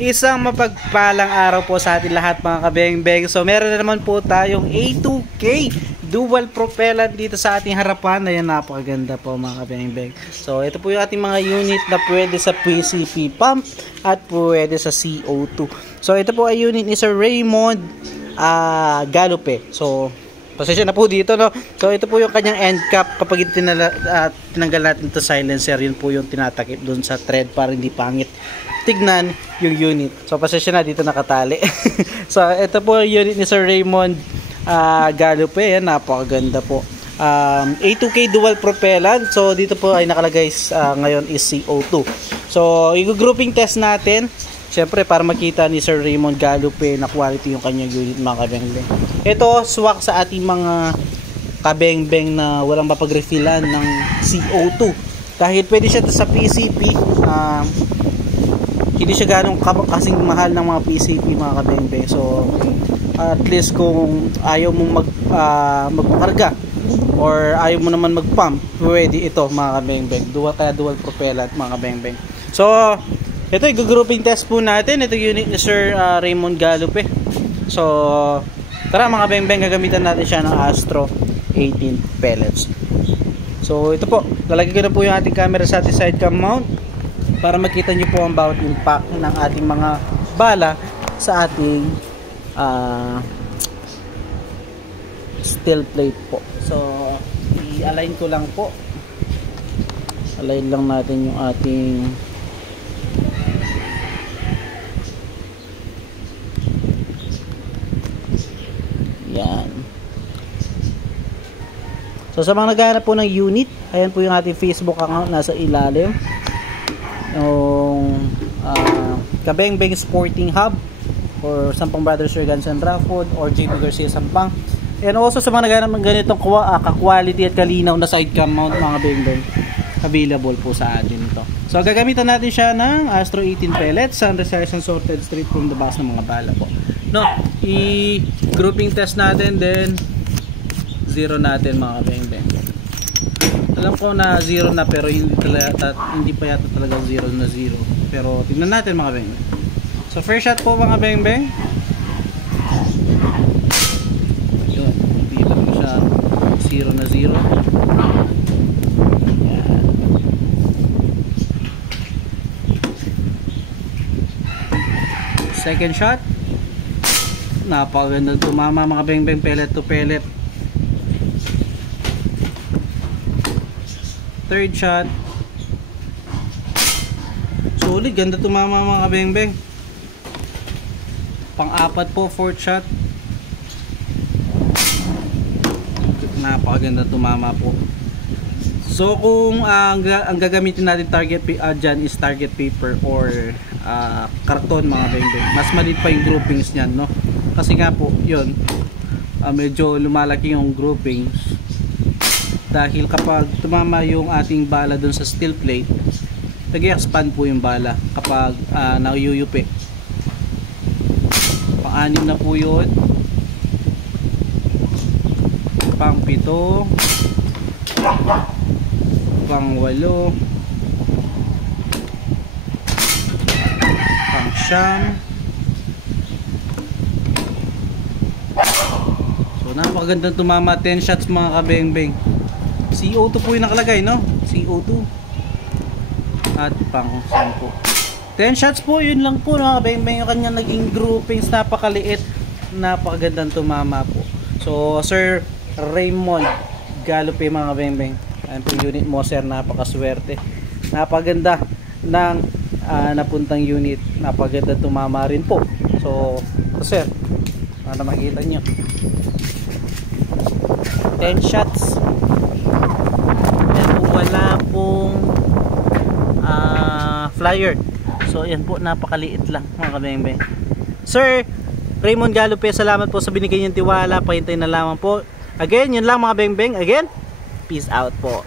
Isang mapagpalang araw po sa atin lahat mga kabeng-beng. So meron na naman po tayong A2K dual propellant dito sa ating harapan. Ayan, napakaganda po mga kabeng-beng. So ito po yung ating mga unit na pwede sa PCP pump at pwede sa CO2. So ito po ay unit ni Sir Raymond Galupe. So pasensya na po dito, no. So ito po yung kanyang end cap. Kapag tinanggal natin ito silencer, yun po yung tinatakip dun sa thread para hindi pangit tignan yung unit. So pasensya na, dito nakatali. So ito po yung unit ni Sir Raymond Galupe. Yan, napakaganda po. A2K dual propellant. So dito po ay nakalagay ngayon is CO2. So i-grouping test natin, syempre para makita ni Sir Raymond Galupe na quality yung kanyang unit mga kabeng-beng. Ito swak sa ating mga kabeng-beng na walang mapag-refillan ng CO2. Dahil pwede siya sa PCP, hindi siya ganong kasing mahal ng mga PCP mga kabeng-beng. So at least kung ayaw mong magpakarga or ayaw mo naman mag-pump, pwede ito mga kabeng-beng. Dual propellant mga kabeng-beng. So ito, i-grouping test po natin. Ito unit ni Sir Raymond Galupe. So tara mga kabeng-beng, gagamitan natin siya ng Astro 18 pellets. So ito po, lalagay ko na po yung ating camera sa ating side cam mount para makita nyo po ang bawat impact ng ating mga bala sa ating steel plate po. So i-align ko lang po. Align lang natin yung ating yan. So sa mga naghahanap po ng unit, ayan po yung ating Facebook account nasa ilalim. Yung Kabeng-beng Sporting Hub or Sampang Brothers Guns and Rafford or JP Garcia Sampang. And also sa mga naghahanap ng ganitong ka-quality at kalinaw na side cam mount mga kabeng-beng, available po sa atin ito. So gagamitan natin siya ng Astro 18 pellets, sun-resistant and sorted straight from the box ng mga bala po. No, i-grouping test natin, then zero natin mga kabeng-beng. Alam ko na zero na pero hindi pa yata talaga zero na zero. Pero tignan natin mga kabeng-beng. So first shot po mga kabeng-beng. Yun, nakikita mo siya zero na zero. Yan. Second shot, napakaganda tumama mga kabeng-beng, pellet to pellet. Third shot, solid, ganda tumama mga kabeng-beng. Pang-apat po, fourth shot, napakaganda tumama po. So kung ang gagamitin natin target dyan is target paper or karton mga kabeng-beng, mas maliit pa yung groupings nyan, no? Kasi nga po yun, medyo lumalaki yung groupings dahil kapag tumama yung ating bala dun sa steel plate, nag-expand po yung bala kapag nauyuyupi. Pang-anim na po yun, pang-pito, pang-walo, pang-siyam. So napakagandang tumama, 10 shots mga kabeng-beng. CO2 po yung nakalagay, no? CO2 at pang 10 shots po, yun lang po mga kabeng-beng yung kanyang naging groupings. Napakaliit, napakagandang tumama po. So Sir Raymond Galupe mga kabeng-beng, ayan po unit mo sir, napakaswerte, napaganda ng napuntang unit, napaganda tumama rin po. So sir, para makita nyo 10 shots and wala pong flyer. So yan po, napakaliit lang mga kabeng-beng. Sir Raymond Galupe, salamat po sa binigay niyong tiwala. Pahintay na lamang po. Again, yun lang mga kabeng-beng. Again, peace out po.